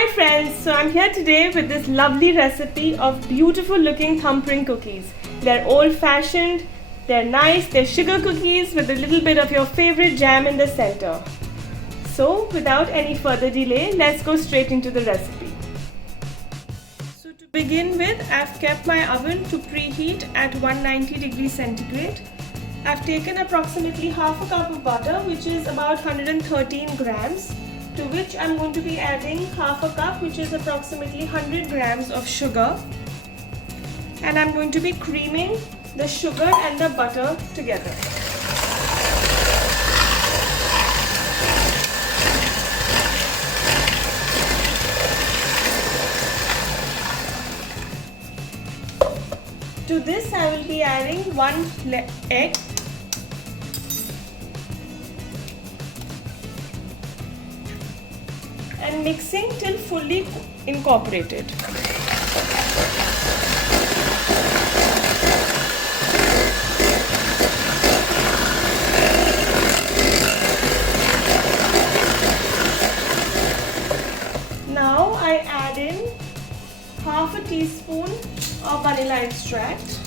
Hi friends, so I'm here today with this lovely recipe of beautiful looking thumbprint cookies. They're old fashioned, they're nice, they're sugar cookies with a little bit of your favorite jam in the center. So without any further delay, let's go straight into the recipe. So to begin with, I've kept my oven to preheat at 190 degrees centigrade. I've taken approximately half a cup of butter, which is about 113 grams. To which I'm going to be adding half a cup, which is approximately 100 grams of sugar, and I'm going to be creaming the sugar and the butter together. To this I will be adding one egg, and mixing till fully incorporated. Now I add in half a teaspoon of vanilla extract.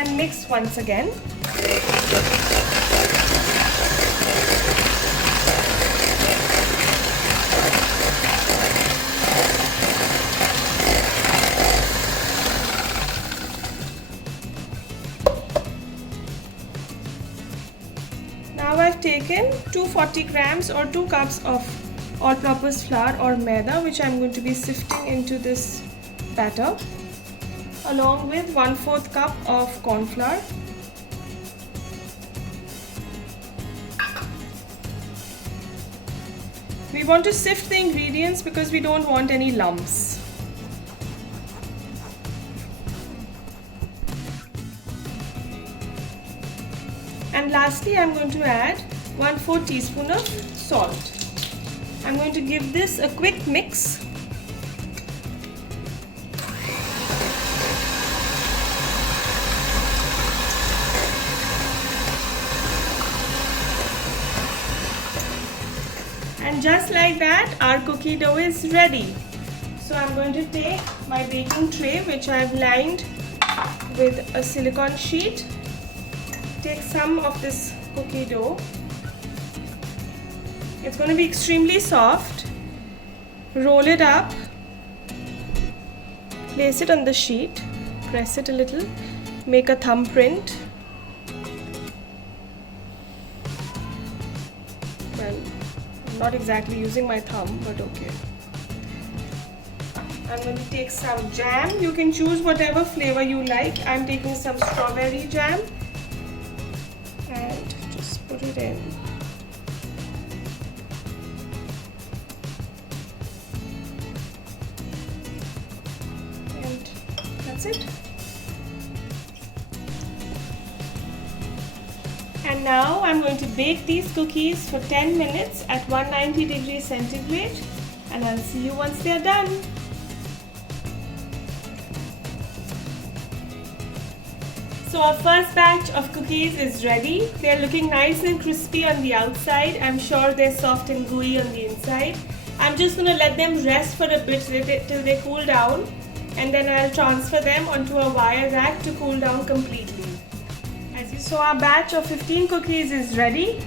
And mix once again. Now I've taken 240 grams or 2 cups of all-purpose flour or maida, which I'm going to be sifting into this batter, along with 1/4 cup of cornflour, we want to sift the ingredients because we don't want any lumps. And lastly, I'm going to add 1/4 teaspoon of salt. I'm going to give this a quick mix. And just like that, our cookie dough is ready. So I'm going to take my baking tray, which I've lined with a silicone sheet. Take some of this cookie dough. It's going to be extremely soft. Roll it up. Place it on the sheet. Press it a little. Make a thumbprint. Well, not exactly using my thumb, but okay. I'm going to take some jam. You can choose whatever flavor you like. I'm taking some strawberry jam and just put it in. And that's it. And now I'm going to bake these cookies for 10 minutes at 190 degrees centigrade, and I'll see you once they're done. So our first batch of cookies is ready. They're looking nice and crispy on the outside. I'm sure they're soft and gooey on the inside. I'm just going to let them rest for a bit till they cool down, and then I'll transfer them onto a wire rack to cool down completely. So our batch of 15 cookies is ready,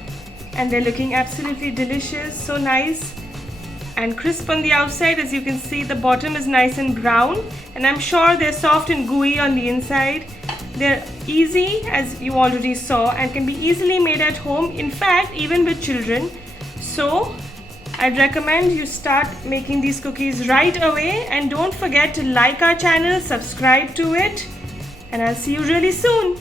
and they're looking absolutely delicious, so nice and crisp on the outside. As you can see, the bottom is nice and brown, and I'm sure they're soft and gooey on the inside. They're easy, as you already saw, and can be easily made at home, in fact even with children. So I'd recommend you start making these cookies right away, and don't forget to like our channel, subscribe to it, and I'll see you really soon.